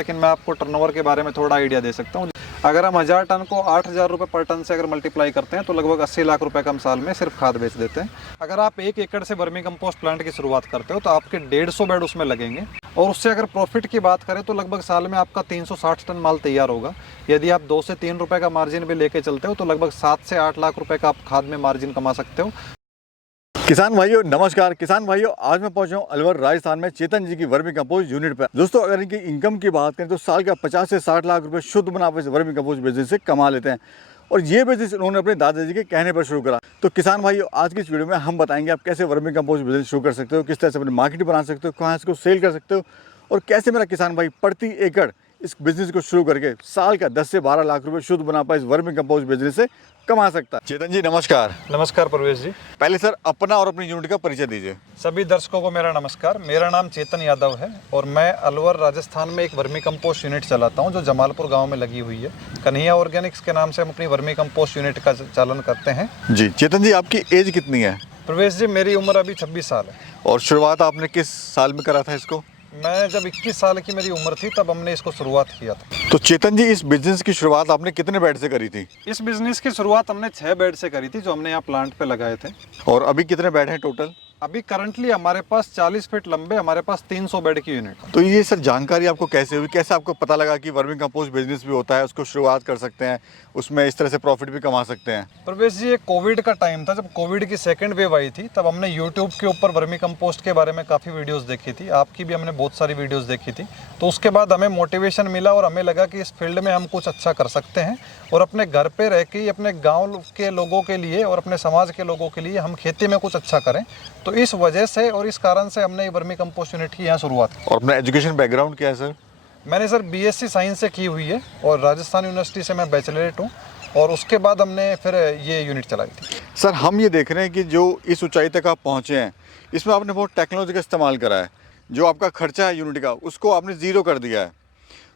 लेकिन मैं आपको टर्नओवर के बारे में थोड़ा आइडिया दे सकता हूँ। अगर हम 1000 टन को 8000 रुपये पर टन से अगर मल्टीप्लाई करते हैं तो लगभग 80 लाख रुपए का हम साल में सिर्फ खाद बेच देते हैं। अगर आप 1 एकड़ से वर्मी कंपोस्ट प्लांट की शुरुआत करते हो तो आपके 150 बेड उसमें लगेंगे, और उससे अगर प्रॉफिट की बात करें तो लगभग साल में आपका 360 टन माल तैयार होगा। यदि आप 2 से 3 रुपये का मार्जिन भी लेके चलते हो तो लगभग 7 से 8 लाख रुपए का आप खाद में मार्जिन कमा सकते हो। किसान भाइयों नमस्कार। किसान भाइयों, आज मैं पहुंचा हूं अलवर राजस्थान में चेतन जी की वर्मी कंपोस्ट यूनिट पर। दोस्तों, अगर इनकी इनकम की बात करें तो साल का 50 से 60 लाख रुपए शुद्ध मुनाफे से वर्मी कंपोस्ट बिजनेस से कमा लेते हैं, और ये बिजनेस उन्होंने अपने दादाजी के कहने पर शुरू करा। तो किसान भाइयों, आज की इस वीडियो में हम बताएंगे आप कैसे वर्मी कंपोस्ट बिजनेस शुरू कर सकते हो, किस तरह से अपनी मार्केट बना सकते हो, कहाँ इसको सेल कर सकते हो, और कैसे मेरा किसान भाई प्रति एकड़ इस बिजनेस को शुरू करके साल का 10 से 12 लाख रुपए शुद्ध मुनाफा इस वर्मी कंपोस्ट बिजनेस से कमा सकता है। चेतन जी नमस्कार। नमस्कार प्रवेश जी। पहले सर अपना और अपनी यूनिट का परिचय दीजिए। सभी दर्शकों को मेरा नमस्कार। मेरा नाम चेतन यादव है और मैं अलवर राजस्थान में एक वर्मी कंपोस्ट यूनिट चलाता हूं जो जमालपुर गांव में लगी हुई है। कन्हैया ऑर्गेनिक्स के नाम से हम अपनी वर्मी कंपोस्ट यूनिट का चालन करते हैं। जी चेतन जी, आपकी एज कितनी है? प्रवेश जी, मेरी उम्र अभी 26 साल है। और शुरुआत आपने किस साल में करा था इसको? मैं जब 21 साल की मेरी उम्र थी तब हमने इसको शुरुआत किया था। तो चेतन जी, इस बिजनेस की शुरुआत आपने कितने बेड से करी थी? इस बिजनेस की शुरुआत हमने 6 बेड से करी थी जो हमने यहाँ प्लांट पे लगाए थे। और अभी कितने बेड हैं टोटल? अभी करंटली हमारे पास 40 फीट लंबे हमारे पास 300 बेड की यूनिट है। तो ये सर जानकारी आपको कैसे हुई, कैसे आपको पता लगा कि वर्मी कंपोस्ट बिजनेस भी होता है, उसको शुरुआत कर सकते हैं, उसमें इस तरह से प्रॉफिट भी कमा सकते हैं? प्रवेश जी, ये कोविड का टाइम था, जब कोविड की सेकंड वेव आई थी तब हमने यूट्यूब के ऊपर वर्मी कंपोस्ट के बारे में काफ़ी वीडियोस देखी थी। आपकी भी हमने बहुत सारी वीडियोस देखी थी। तो उसके बाद हमें मोटिवेशन मिला और हमें लगा कि इस फील्ड में हम कुछ अच्छा कर सकते हैं, और अपने घर पे रह के अपने गाँव के लोगों के लिए और अपने समाज के लोगों के लिए हम खेती में कुछ अच्छा करें। तो इस वजह से और इस कारण से हमने ये वर्मी कंपोस्ट यूनिट की यहाँ शुरुआत की। और अपना एजुकेशन बैकग्राउंड क्या है सर? मैंने सर बीएससी साइंस से की हुई है और राजस्थान यूनिवर्सिटी से मैं बैचलरेट हूँ, और उसके बाद हमने फिर ये यूनिट चलाई थी। सर, हम ये देख रहे हैं कि जो इस ऊंचाई तक आप पहुँचे हैं, इसमें आपने बहुत टेक्नोलॉजी का इस्तेमाल करा है। जो आपका खर्चा है यूनिट का, उसको आपने ज़ीरो कर दिया है।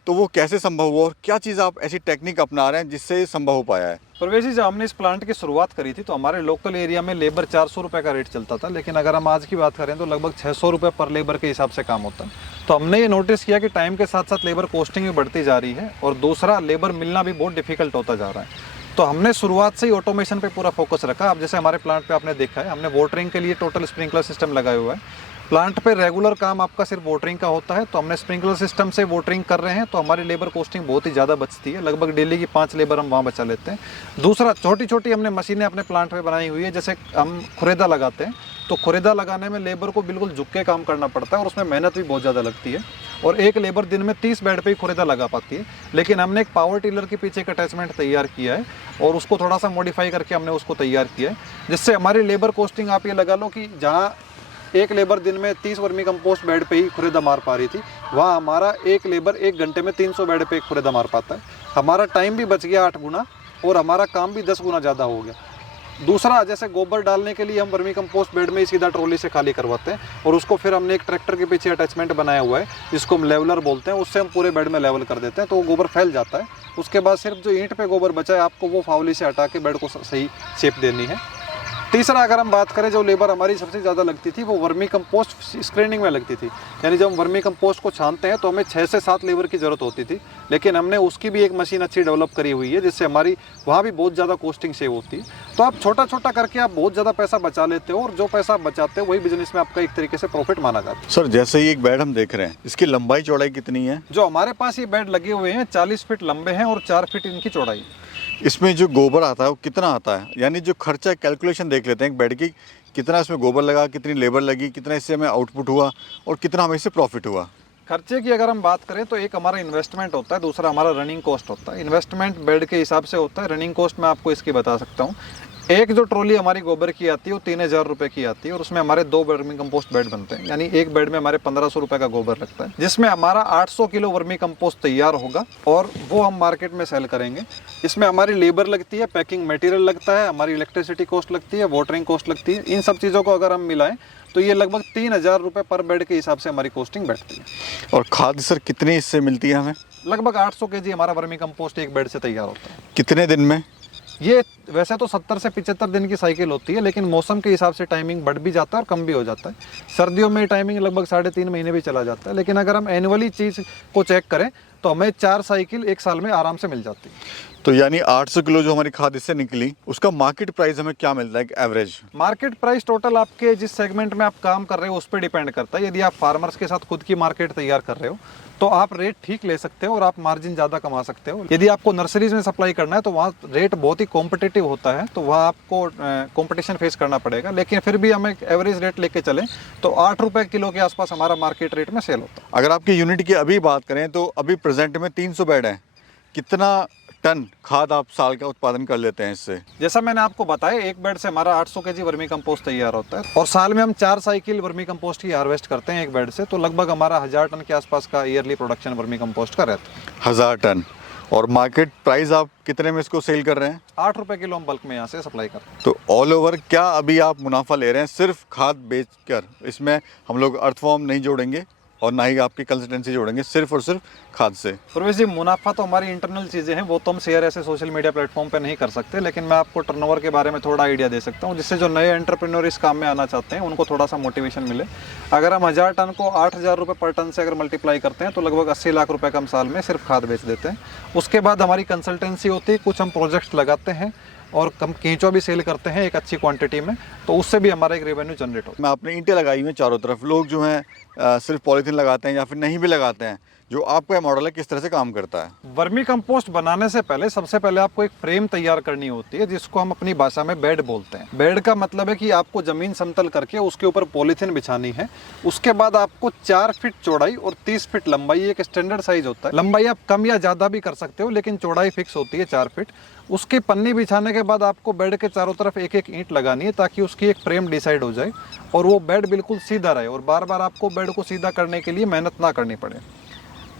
तो वो कैसे संभव हुआ, और क्या चीज़ आप ऐसी टेक्निक अपना रहे हैं जिससे ये संभव हो पाया है? प्रवेश जी, जब हमने इस प्लांट की शुरुआत करी थी तो हमारे लोकल एरिया में लेबर 400 रुपये का रेट चलता था, लेकिन अगर हम आज की बात करें तो लगभग 600 रुपये पर लेबर के हिसाब से काम होता है। तो हमने ये नोटिस किया कि टाइम के साथ साथ लेबर कॉस्टिंग भी बढ़ती जा रही है, और दूसरा लेबर मिलना भी बहुत डिफिकल्ट होता जा रहा है। तो हमने शुरुआत से ही ऑटोमेशन पे पूरा फोकस रखा। अब जैसे हमारे प्लांट पे आपने देखा है, हमने वाटरिंग के लिए टोटल स्प्रिंकलर सिस्टम लगाया हुआ है। प्लांट पे रेगुलर काम आपका सिर्फ वाटरिंग का होता है, तो हमने स्प्रिंकलर सिस्टम से वाटरिंग कर रहे हैं, तो हमारी लेबर कॉस्टिंग बहुत ही ज़्यादा बचती है। लगभग डेली की 5 लेबर हम वहाँ बचा लेते हैं। दूसरा, छोटी छोटी हमने मशीनें अपने प्लांट पे बनाई हुई है। जैसे हम खुरेदा लगाते हैं तो खुरेदा लगाने में लेबर को बिल्कुल झुक के काम करना पड़ता है, और उसमें मेहनत भी बहुत ज़्यादा लगती है, और एक लेबर दिन में 30 बेड पे ही खुरेदा लगा पाती है। लेकिन हमने एक पावर टिलर के पीछे एक अटैचमेंट तैयार किया है, और उसको थोड़ा सा मॉडिफाई करके हमने उसको तैयार किया है, जिससे हमारी लेबर कॉस्टिंग आप ये लगा लो कि जहाँ एक लेबर दिन में 30 वर्मी कंपोस्ट बेड पे ही खुरेदा मार पा रही थी, वहाँ हमारा एक लेबर 1 घंटे में 300 बेड पे एक खुरेदा मार पाता है। हमारा टाइम भी बच गया 8 गुना, और हमारा काम भी 10 गुना ज़्यादा हो गया। दूसरा, जैसे गोबर डालने के लिए हम वर्मी कंपोस्ट बेड में ही सीधा ट्रॉली से खाली करवाते हैं, और उसको फिर हमने एक ट्रैक्टर के पीछे अटैचमेंट बनाया हुआ है जिसको हम लेवलर बोलते हैं, उससे हम पूरे बेड में लेवल कर देते हैं, तो वो गोबर फैल जाता है। उसके बाद सिर्फ जो ईंट पे गोबर बचा है आपको वो फावली से हटा के बेड को सही शेप देनी है। तीसरा, अगर हम बात करें, जो लेबर हमारी सबसे ज़्यादा लगती थी वो वर्मी कंपोस्ट स्क्रीनिंग में लगती थी। यानी जब हम वर्मी कंपोस्ट को छानते हैं तो हमें 6 से 7 लेबर की ज़रूरत होती थी, लेकिन हमने उसकी भी एक मशीन अच्छी डेवलप करी हुई है जिससे हमारी वहाँ भी बहुत ज़्यादा कॉस्टिंग सेव होती है। तो आप छोटा छोटा करके आप बहुत ज़्यादा पैसा बचा लेते हो, और जो पैसा आप बचाते हो वही बिजनेस में आपका एक तरीके से प्रॉफिट माना जाता है। सर, जैसे ही एक बेड हम देख रहे हैं, इसकी लंबाई चौड़ाई कितनी है? जो हमारे पास ये बेड लगे हुए हैं 40 फीट लंबे हैं और 4 फीट इनकी चौड़ाई। इसमें जो गोबर आता है वो कितना आता है? यानी जो खर्चा कैलकुलेशन देख लेते हैं एक बेड की, कितना इसमें गोबर लगा, कितनी लेबर लगी, कितना इससे हमें आउटपुट हुआ, और कितना हमें इससे प्रॉफिट हुआ? खर्चे की अगर हम बात करें तो एक हमारा इन्वेस्टमेंट होता है, दूसरा हमारा रनिंग कॉस्ट होता है। इन्वेस्टमेंट बेड के हिसाब से होता है, रनिंग कॉस्ट मैं आपको इसकी बता सकता हूँ। एक जो ट्रॉली हमारी गोबर की आती है वो 3000 रुपये की आती है, और उसमें हमारे 2 वर्मी कंपोस्ट बेड बनते हैं। यानी एक बेड में हमारे 1500 रुपये का गोबर लगता है, जिसमें हमारा 800 किलो वर्मी कंपोस्ट तैयार होगा, और वो हम मार्केट में सेल करेंगे। इसमें हमारी लेबर लगती है, पैकिंग मटेरियल लगता है, हमारी इलेक्ट्रिसिटी कॉस्ट लगती है, वाटरिंग कॉस्ट लगती है। इन सब चीज़ों को अगर हम मिलाएं तो ये लगभग 3000 रुपये पर बेड के हिसाब से हमारी कॉस्टिंग बैठती है। और खाद सर कितनी इससे मिलती है हमें? लगभग 800 kg हमारा वर्मी कंपोस्ट एक बेड से तैयार होता है। कितने दिन में? ये वैसे तो 70 से 75 दिन की साइकिल होती है, लेकिन मौसम के हिसाब से टाइमिंग बढ़ भी जाता है और कम भी हो जाता है। सर्दियों में टाइमिंग लगभग 3.5 महीने भी चला जाता है, लेकिन अगर हम एनुअली चीज़ को चेक करें तो हमें 4 साइकिल एक साल में आराम से मिल जाती है। तो यानी 800 किलो जो हमारी खाद इससे निकली, उसका मार्केट प्राइस हमें क्या मिलता है एवरेज? मार्केट प्राइस टोटल आपके जिस सेगमेंट में आप काम कर रहे हो उस पर डिपेंड करता है। यदि आप फार्मर्स के साथ खुद की मार्केट तैयार कर रहे हो तो आप रेट ठीक ले सकते हो और आप मार्जिन ज़्यादा कमा सकते हो। यदि आपको नर्सरीज में सप्लाई करना है तो वहाँ रेट बहुत ही कॉम्पिटिटिव होता है, तो वहाँ आपको कंपटीशन फेस करना पड़ेगा। लेकिन फिर भी हम एक एवरेज रेट लेके चलें तो 8 रुपये किलो के आसपास हमारा मार्केट रेट में सेल होता है। अगर आपकी यूनिट की अभी बात करें तो अभी प्रेजेंट में 300 बेड हैं, कितना टन खाद आप साल का उत्पादन कर लेते हैं इससे? जैसा मैंने आपको बताया, एक बेड से हमारा 800 केजी वर्मी कंपोस्ट तैयार होता है और साल में हम 4 साइकिल वर्मी कंपोस्ट की हार्वेस्ट करते हैं एक बेड से, तो लगभग हमारा 1000 टन के आसपास का ईयरली प्रोडक्शन वर्मी कंपोस्ट का रहता है। 1000 टन। और मार्केट प्राइस आप कितने में इसको सेल कर रहे हैं? 8 रुपये किलो हम बल्क में यहाँ से सप्लाई करते हैं। तो ऑल ओवर क्या अभी आप मुनाफा ले रहे हैं सिर्फ खाद बेचकर? इसमें हम लोग अर्थफॉर्म नहीं जोड़ेंगे और ना ही आपकी कंसल्टेंसी जोड़ेंगे, सिर्फ और सिर्फ खाद से। पूर्वेश जी, मुनाफा तो हमारी इंटरनल चीज़ें हैं, वो तो हम शेयर ऐसे सोशल मीडिया प्लेटफॉर्म पे नहीं कर सकते, लेकिन मैं आपको टर्नओवर के बारे में थोड़ा आइडिया दे सकता हूँ, जिससे जो नए एंटरप्रेन्योर इस काम में आना चाहते हैं उनको थोड़ा सा मोटिवेशन मिले। अगर हम 1000 टन को 8000 रुपये पर टन से अगर मल्टीप्लाई करते हैं तो लगभग 80 लाख रुपये का हम साल में सिर्फ खाद बेच देते हैं। उसके बाद हमारी कंसल्टेंसी होती है, कुछ हम प्रोजेक्ट लगाते हैं और कम केंचुआ भी सेल करते हैं एक अच्छी क्वांटिटी में, तो उससे भी हमारा एक रेवेन्यू जनरेट होता है। मैं आपने ईंटें लगाई हुई हैं चारों तरफ, लोग जो हैं सिर्फ पॉलीथीन लगाते हैं या फिर नहीं भी लगाते हैं, जो आपका मॉडल है किस तरह से काम करता है? वर्मी कंपोस्ट बनाने से पहले सबसे पहले आपको एक फ्रेम तैयार करनी होती है, जिसको हम अपनी भाषा में बेड बोलते हैं। बेड का मतलब है कि आपको जमीन समतल करके उसके ऊपर पॉलीथीन बिछानी है। उसके बाद आपको 4 फीट चौड़ाई और 30 फीट लंबाई एक स्टैंडर्ड साइज होता है। लंबाई आप कम या ज़्यादा भी कर सकते हो, लेकिन चौड़ाई फिक्स होती है 4 फीट। उसकी पन्नी बिछाने के बाद आपको बेड के चारों तरफ एक एक ईंट लगानी है, ताकि उसकी एक फ्रेम डिसाइड हो जाए और वो बेड बिल्कुल सीधा रहे और बार बार आपको बेड को सीधा करने के लिए मेहनत ना करनी पड़े।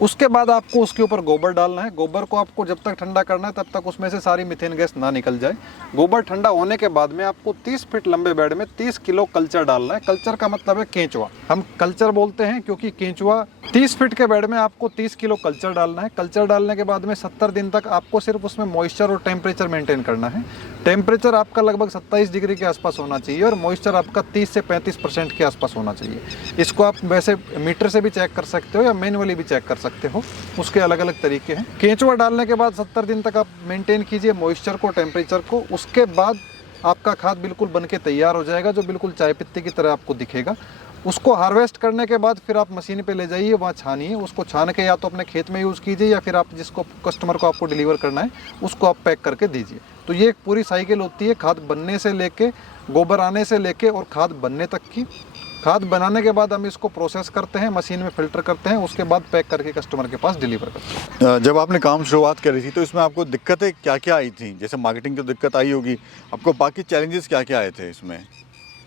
उसके बाद आपको उसके ऊपर गोबर डालना है। गोबर को आपको जब तक ठंडा करना है तब तक उसमें से सारी मीथेन गैस ना निकल जाए। गोबर ठंडा होने के बाद में आपको 30 फीट लंबे बेड में 30 किलो कल्चर डालना है। कल्चर का मतलब है केंचुआ, हम कल्चर बोलते हैं क्योंकि केंचुआ 30 फीट के बेड में आपको 30 किलो कल्चर डालना है। कल्चर डालने के बाद में 70 दिन तक आपको सिर्फ उसमें मॉइस्चर और टेम्परेचर मेंटेन करना है। टेम्परेचर आपका लगभग 27 डिग्री के आसपास होना चाहिए और मॉइस्चर आपका 30 से 35% के आसपास होना चाहिए। इसको आप वैसे मीटर से भी चेक कर सकते हो या मैनुअली भी चेक कर सकते हो, उसके अलग अलग तरीके हैं। केंचुआ डालने के बाद 70 दिन तक आप मेंटेन कीजिए मॉइस्चर को, टेम्परेचर को। उसके बाद आपका खाद बिल्कुल बन के तैयार हो जाएगा, जो बिल्कुल चाय पत्ती की तरह आपको दिखेगा। उसको हार्वेस्ट करने के बाद फिर आप मशीन पे ले जाइए, वहाँ छानिए। उसको छान के या तो अपने खेत में यूज़ कीजिए या फिर आप जिसको कस्टमर को आपको डिलीवर करना है उसको आप पैक करके दीजिए। तो ये एक पूरी साइकिल होती है, खाद बनने से लेके, गोबर आने से लेके और खाद बनने तक की। खाद बनाने के बाद हम इसको प्रोसेस करते हैं, मशीन में फिल्टर करते हैं, उसके बाद पैक करके कस्टमर के पास डिलीवर करते हैं। जब आपने काम शुरुआत करी थी तो इसमें आपको दिक्कतें क्या क्या आई थी? जैसे मार्केटिंग की दिक्कत आई होगी, आपको बाकी चैलेंजेस क्या क्या आए थे इसमें?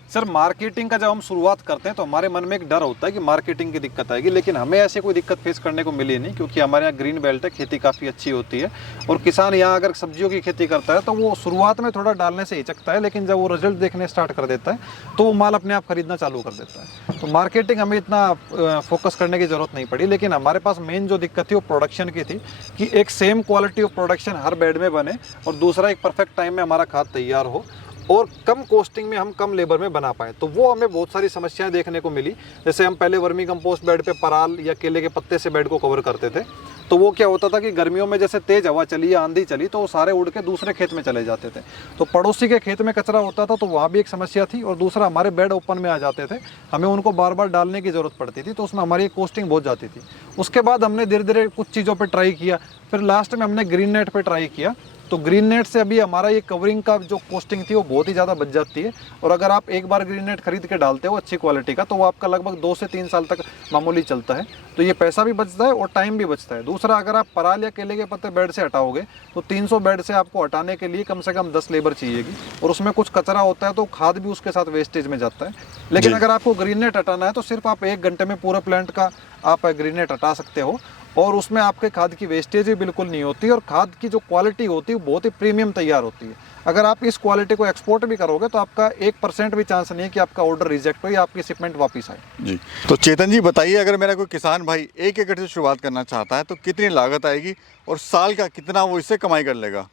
सर, मार्केटिंग का जब हम शुरुआत करते हैं तो हमारे मन में एक डर होता है कि मार्केटिंग की दिक्कत आएगी, लेकिन हमें ऐसे कोई दिक्कत फेस करने को मिली नहीं, क्योंकि हमारे यहाँ ग्रीन बेल्ट है, खेती काफ़ी अच्छी होती है। और किसान यहाँ अगर सब्जियों की खेती करता है तो वो शुरुआत में थोड़ा डालने से हिचकता है, लेकिन जब वो रिजल्ट देखने स्टार्ट कर देता है तो वो माल अपने आप खरीदना चालू कर देता है। तो मार्केटिंग हमें इतना फोकस करने की ज़रूरत नहीं पड़ी, लेकिन हमारे पास मेन जो दिक्कत थी वो प्रोडक्शन की थी, कि एक same quality of production her bed में बने और दूसरा एक परफेक्ट टाइम में हमारा खाद तैयार हो और कम कॉस्टिंग में हम कम लेबर में बना पाए। तो वो हमें बहुत सारी समस्याएं देखने को मिली। जैसे हम पहले वर्मी कंपोस्ट बेड पे पराल या केले के पत्ते से बेड को कवर करते थे, तो वो क्या होता था कि गर्मियों में जैसे तेज हवा चली या आंधी चली तो वो सारे उड़ के दूसरे खेत में चले जाते थे। तो पड़ोसी के खेत में कचरा होता था, तो वहाँ भी एक समस्या थी। और दूसरा, हमारे बेड ओपन में आ जाते थे, हमें उनको बार बार डालने की ज़रूरत पड़ती थी, तो उसमें हमारी कॉस्टिंग बहुत जाती थी। उसके बाद हमने धीरे धीरे कुछ चीज़ों पर ट्राई किया, फिर लास्ट में हमने ग्रीन नेट पर ट्राई किया। तो ग्रीन नेट से अभी हमारा ये कवरिंग का जो कॉस्टिंग थी वो बहुत ही ज़्यादा बच जाती है। और अगर आप एक बार ग्रीन नेट खरीद के डालते हो अच्छी क्वालिटी का, तो वो आपका लगभग 2 से 3 साल तक मामूली चलता है। तो ये पैसा भी बचता है और टाइम भी बचता है। दूसरा, अगर आप पराल या केले के पत्ते बेड से हटाओगे तो 300 बेड से आपको हटाने के लिए कम से कम 10 लेबर चाहिएगी, और उसमें कुछ कचरा होता है तो खाद भी उसके साथ वेस्टेज में जाता है। लेकिन अगर आपको ग्रीन नेट हटाना है तो सिर्फ आप 1 घंटे में पूरा प्लांट का आप ग्रीन नेट हटा सकते हो, और उसमें आपके खाद की वेस्टेज भी बिल्कुल नहीं होती, और खाद की जो क्वालिटी होती है वो बहुत ही प्रीमियम तैयार होती है। अगर आप इस क्वालिटी को एक्सपोर्ट भी करोगे तो आपका 1% भी चांस नहीं है कि आपका ऑर्डर रिजेक्ट हो या आपकी शिपमेंट वापस आए। जी, तो चेतन जी बताइए, अगर मेरा कोई किसान भाई 1 एकड़ से शुरुआत करना चाहता है तो कितनी लागत आएगी और साल का कितना वो इससे कमाई कर लेगा?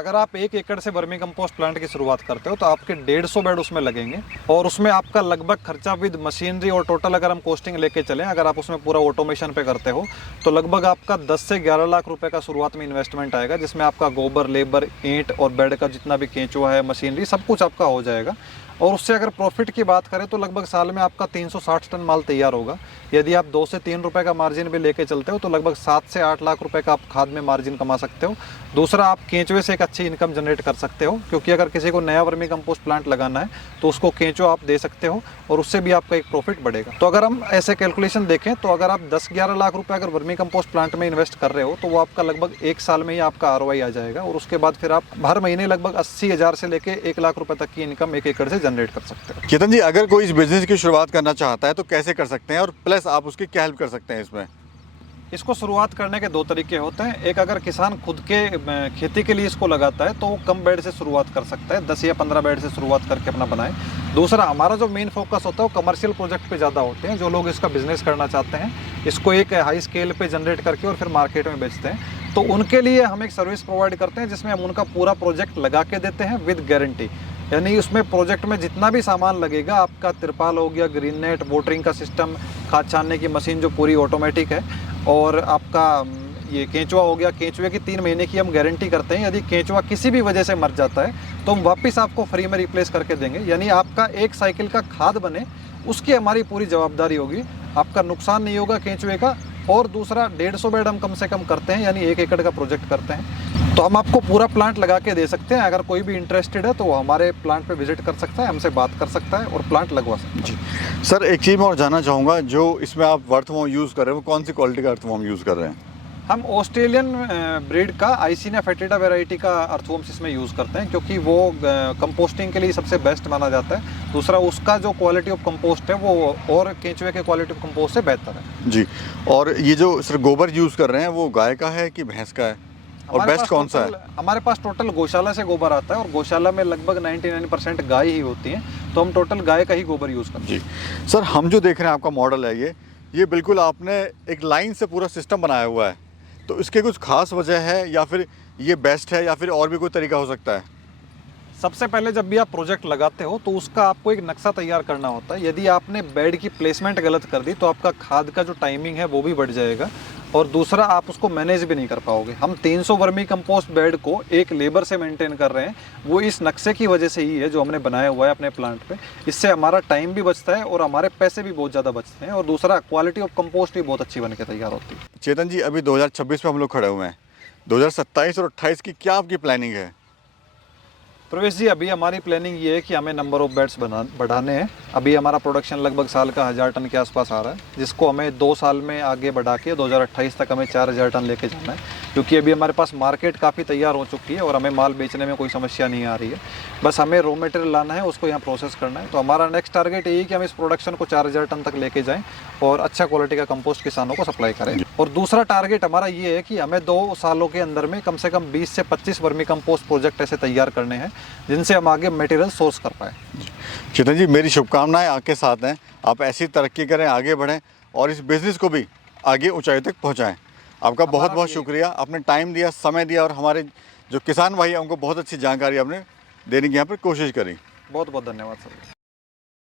अगर आप 1 एकड़ से वर्मी कंपोस्ट प्लांट की शुरुआत करते हो तो आपके 150 बेड उसमें लगेंगे और उसमें आपका लगभग खर्चा विद मशीनरी और टोटल अगर हम कॉस्टिंग लेके चलें, अगर आप उसमें पूरा ऑटोमेशन पे करते हो तो लगभग आपका 10 से 11 लाख रुपए का शुरुआत में इन्वेस्टमेंट आएगा, जिसमें आपका गोबर, लेबर, ईंट और बेड का जितना भी केंचुआ है, मशीनरी, सब कुछ आपका हो जाएगा। और उससे अगर प्रॉफिट की बात करें तो लगभग साल में आपका 360 टन माल तैयार होगा। यदि आप 2 से 3 रुपए का मार्जिन भी लेके चलते हो तो लगभग 7 से 8 लाख रुपए का आप खाद में मार्जिन कमा सकते हो। दूसरा, आप केंचुए से एक अच्छी इनकम जनरेट कर सकते हो, क्योंकि अगर किसी को नया वर्मी कंपोस्ट प्लांट लगाना है तो उसको केंचुआ आप दे सकते हो और उससे भी आपका एक प्रॉफिट बढ़ेगा। तो अगर हम ऐसे कैलकुलेशन देखें तो अगर आप 10-11 लाख रुपए अगर वर्मी कंपोस्ट प्लांट में इन्वेस्ट कर रहे हो तो वो आपका लगभग 1 साल में ही आपका ROI आ जाएगा और उसके बाद फिर आप हर महीने लगभग 80,000 से लेके 1 लाख रुपए तक की इनकम 1 एकड़ से जनरेट कर सकते हो। चेतन जी, अगर कोई इस बिजनेस की शुरुआत करना चाहता है तो कैसे कर सकते हैं, और प्लस आप उसकी क्या हेल्प कर सकते हैं इसमें? इसको शुरुआत करने के 2 तरीके होते हैं। एक, अगर किसान खुद के खेती के लिए इसको लगाता है तो वो कम बेड से शुरुआत कर सकता है, 10 या 15 बेड से शुरुआत करके अपना बनाए। दूसरा, हमारा जो मेन फोकस होता है वो कमर्शियल प्रोजेक्ट पे ज़्यादा होते हैं। जो लोग इसका बिजनेस करना चाहते हैं, इसको एक हाई स्केल पे जनरेट करके और फिर मार्केट में बेचते हैं, तो उनके लिए हम एक सर्विस प्रोवाइड करते हैं जिसमें हम उनका पूरा प्रोजेक्ट लगा के देते हैं विद गारंटी। यानी उसमें प्रोजेक्ट में जितना भी सामान लगेगा, आपका तिरपाल हो गया, ग्रीन नेट, वोटरिंग का सिस्टम, खाद छानने की मशीन जो पूरी ऑटोमेटिक है, और आपका ये केंचुआ हो गया, केंचुए की 3 महीने की हम गारंटी करते हैं। यदि केंचुआ किसी भी वजह से मर जाता है तो हम वापस आपको फ्री में रिप्लेस करके देंगे। यानी आपका 1 साइकिल का खाद बने उसकी हमारी पूरी जवाबदारी होगी, आपका नुकसान नहीं होगा केंचुए का। और दूसरा, 150 बेड हम कम से कम करते हैं, यानी 1 एकड़ का प्रोजेक्ट करते हैं, तो हम आपको पूरा प्लांट लगा के दे सकते हैं। अगर कोई भी इंटरेस्टेड है तो वो हमारे प्लांट पे विजिट कर सकता है, हमसे बात कर सकता है और प्लांट लगवा सकता है। जी सर, एक चीज़ मैं और जानना चाहूँगा, जो इसमें आप अर्थवॉर्म यूज़ कर रहे हो वो कौन सी क्वालिटी का अर्थवॉर्म यूज़ कर रहे हैं? हम ऑस्ट्रेलियन ब्रीड का आइसिनिया फेटिडा वैरायटी का अर्थवॉर्म्स इसमें यूज़ करते हैं, क्योंकि वो कंपोस्टिंग के लिए सबसे बेस्ट माना जाता है। दूसरा, उसका जो क्वालिटी ऑफ कंपोस्ट है वो और केंचुए के क्वालिटी ऑफ कंपोस्ट से बेहतर है। जी, और ये जो सर गोबर यूज़ कर रहे हैं वो गाय का है कि भैंस का है, और बेस्ट कौन सा है? हमारे पास टोटल गौशाला से गोबर आता है और गौशाला में लगभग 99% गाय ही होती है, तो हम टोटल गाय का ही गोबर यूज़ करते हैं। जी सर, हम जो देख रहे हैं आपका मॉडल है ये बिल्कुल आपने एक लाइन से पूरा सिस्टम बनाया हुआ है, तो इसके कुछ खास वजह है या फिर ये बेस्ट है या फिर और भी कोई तरीका हो सकता है? सबसे पहले जब भी आप प्रोजेक्ट लगाते हो तो उसका आपको एक नक्शा तैयार करना होता है। यदि आपने बेड की प्लेसमेंट गलत कर दी तो आपका खाद का जो टाइमिंग है वो भी बढ़ जाएगा, और दूसरा, आप उसको मैनेज भी नहीं कर पाओगे। हम 300 वर्मी कंपोस्ट बेड को एक लेबर से मेंटेन कर रहे हैं, वो इस नक्शे की वजह से ही है जो हमने बनाया हुआ है अपने प्लांट पे। इससे हमारा टाइम भी बचता है और हमारे पैसे भी बहुत ज़्यादा बचते हैं, और दूसरा, क्वालिटी ऑफ कंपोस्ट भी बहुत अच्छी बन के तैयार होती है। चेतन जी, अभी 2026 में हम लोग खड़े हुए हैं, 2027 और 28 की क्या आपकी प्लानिंग है? प्रवेश जी, अभी हमारी प्लानिंग ये है कि हमें नंबर ऑफ बेड्स बढ़ाने हैं। अभी हमारा प्रोडक्शन लगभग साल का 1000 टन के आसपास आ रहा है, जिसको हमें 2 साल में आगे बढ़ा के 2028 तक हमें 4000 टन लेके जाना है, क्योंकि अभी हमारे पास मार्केट काफ़ी तैयार हो चुकी है और हमें माल बेचने में कोई समस्या नहीं आ रही है। बस हमें रॉ मटेरियल लाना है, उसको यहाँ प्रोसेस करना है। तो हमारा नेक्स्ट टारगेट यही है कि हम इस प्रोडक्शन को 4000 टन तक लेके जाएँ और अच्छा क्वालिटी का कंपोस्ट किसानों को सप्लाई करें। और दूसरा टारगेट हमारा ये है कि हमें 2 सालों के अंदर में कम से कम 20 से 25 वर्मी कंपोस्ट प्रोजेक्ट ऐसे तैयार करने हैं जिनसे हम आगे मटेरियल सोर्स कर पाए। चेतन जी, मेरी शुभकामनाएं आपके साथ हैं, आप ऐसी तरक्की करें, आगे बढ़ें और इस बिज़नेस को भी आगे ऊंचाई तक पहुंचाएं। आपका बहुत बहुत शुक्रिया, आपने टाइम दिया, समय दिया, और हमारे जो किसान भाई हैं उनको बहुत अच्छी जानकारी आपने देने की यहाँ पर कोशिश करी। बहुत बहुत धन्यवाद सर।